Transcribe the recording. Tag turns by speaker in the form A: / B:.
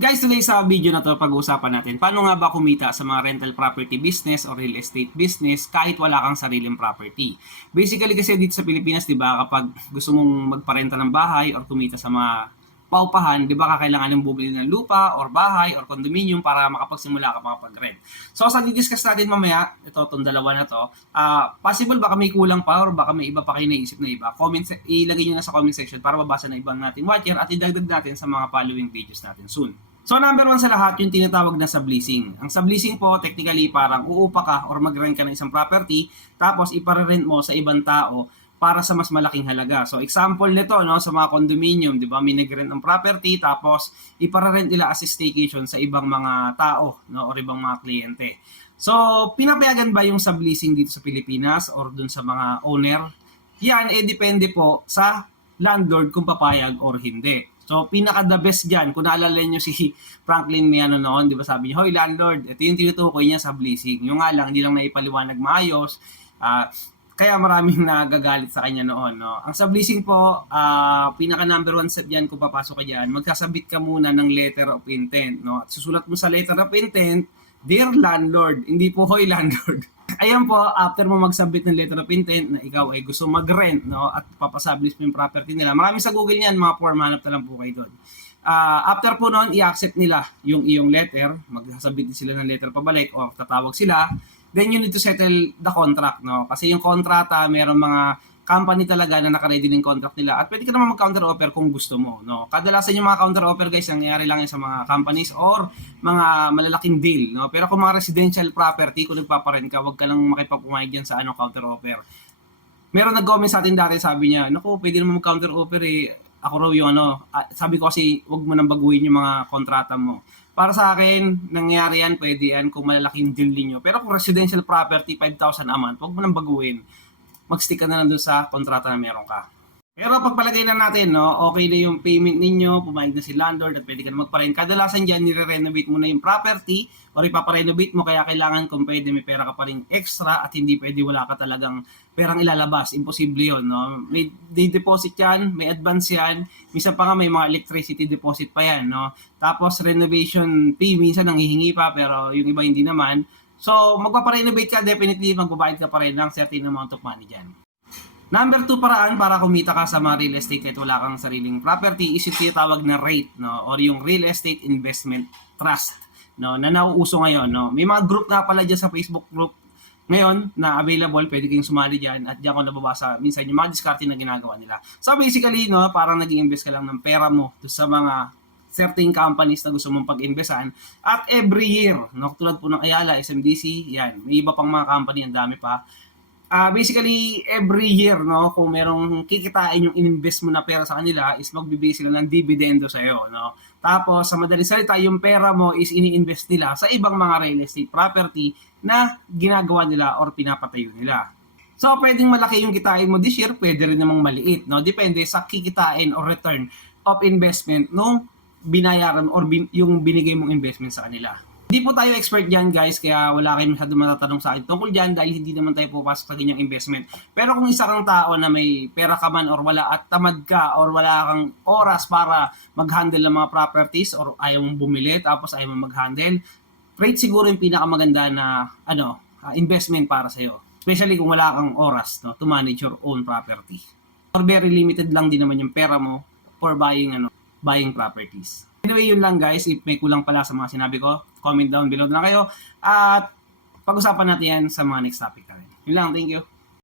A: Guys, today sa video na to, pag-uusapan natin paano nga ba kumita sa mga rental property business or real estate business kahit wala kang sariling property. Basically kasi dito sa Pilipinas, di ba, kapag gusto mong magparenta ng bahay or kumita sa mga paupahan, di ba, kakailangan ng bumili ng lupa or bahay or condominium para makapagsimula ka makapag-rent. So, sa discuss natin mamaya, ito, itong dalawa na to, ah, possible baka may kulang pa or baka may iba pa kayo naisip na iba. Comment, ilagay nyo na sa comment section para mabasa na ibang natin watcher at idagdag natin sa mga following pages natin soon. So number one sa lahat, yung tinatawag na subleasing. Ang subleasing po, technically parang uupa ka or mag-rent ka ng isang property, tapos iparerent mo sa ibang tao para sa mas malaking halaga. So example nito no sa mga condominium, 'di ba? May nag-rent ng property tapos iparerent nila as a staycation sa ibang mga tao no or ibang mga kliyente. So pinapayagan ba yung subleasing dito sa Pilipinas or dun sa mga owner? Yan eh depende po sa landlord kung papayag or hindi. So, pinaka the best dyan, kung naalala nyo si Franklin Miano noon, di ba sabi niya, Hoy landlord, ito yung tinutukoy niya sa leasing. Yung nga lang, hindi lang naipaliwanag maayos. Ah, kaya maraming nagagalit sa kanya noon. No? Ang subleasing po, ah, pinaka number one step yan kung papasok ka dyan, magsasabit ka muna ng letter of intent. No? At susulat mo sa letter of intent, Dear landlord, hindi po hoy landlord. Ayan po, after mo magsabit ng letter of intent na ikaw ay gusto mag-rent no, at papasublease mo yung property nila. Marami sa Google niyan, mga form, hanap na lang po kayo doon. Ah, after po noon, i-accept nila yung iyong letter, magsasabit din sila ng letter pabalik o tatawag sila. Then you need to settle the contract, no? Kasi yung kontrata, meron mga company talaga na nakaready ng contract nila at pwede ka naman mag-counter offer kung gusto mo, no? Kadalasan yung mga counter offer guys, nangyayari lang yan sa mga companies or mga malalaking deal, no? Pero kung mga residential property, kung nagpaparent ka, wag ka lang makipagpumayag dyan sa ano counter offer. Meron nag-comment sa atin dati, sabi niya, naku, pwede naman mag-counter offer eh. Ako raw yung ano, ah, sabi ko kasi, wag mo nang baguhin yung mga kontrata mo. Para sa akin, nangyari yan, pwede yan kung malalaking deal ninyo. Pero kung residential property, 5,000 a month, wag mo nang baguhin. Mag-stick ka na lang dun sa kontrata na meron ka. Pero pagpalagay na natin, no, okay na yung payment ninyo, pumayag na si landlord at pwede ka na magpa-rent. Kadalasan dyan, nire-renovate mo na yung property or ipaparenovate mo kaya kailangan kung pwede may pera ka pa rin extra at hindi pwede wala ka talagang perang ilalabas. Imposible yun, no? May day deposit yan, may advance yan, minsan pa nga may mga electricity deposit pa yan, no? Tapos renovation fee, minsan nanghihingi pa pero yung iba hindi naman. So, magpaparenovate ka, definitely magbabayad ka pa rin ng certain amount of money dyan. Number two paraan para kumita ka sa mga real estate kahit wala kang sariling property is yung tinatawag na rate, no? Or yung real estate investment trust, no? Na nauuso ngayon, no? May mga group nga pala dyan sa Facebook group ngayon na available, pwede kayong sumali dyan at diyan ko nababasa minsan yung mga diskarte na ginagawa nila. So basically, no, parang nag invest ka lang ng pera mo sa mga certain companies na gusto mong pag-investan at every year, no, tulad po ng Ayala, SMDC, yan, may iba pang mga company, ang dami pa, Ah, basically every year no kung merong kikitain yung ininvest mo na pera sa kanila is magbibigay sila ng dividendo sa iyo no. Tapos sa madaling salita yung pera mo is ini-invest nila sa ibang mga real estate property na ginagawa nila or pinapatayo nila. So, pwedeng malaki yung kitain mo this year, pwede rin namang maliit, no? Depende sa kikitain or return of investment nung binayaran or bin, yung binigay mong investment sa kanila. Hindi po tayo expert dyan guys, kaya wala kayong masyado matatanong sa akin tungkol dyan dahil hindi naman tayo pupasok sa ganyang investment. Pero kung isa kang tao na may pera ka man or wala at tamad ka or wala kang oras para mag-handle ng mga properties or ayaw mong bumili tapos ayaw mong mag-handle, rate siguro yung pinakamaganda na ano uh, investment para sa iyo. Especially kung wala kang oras no, to manage your own property. Or very limited lang din naman yung pera mo for buying ano buying properties. Anyway, yun lang guys. If may kulang pala sa mga sinabi ko, comment down below na kayo. At pag-usapan natin yan sa mga next topic tayo. Yun lang, thank you.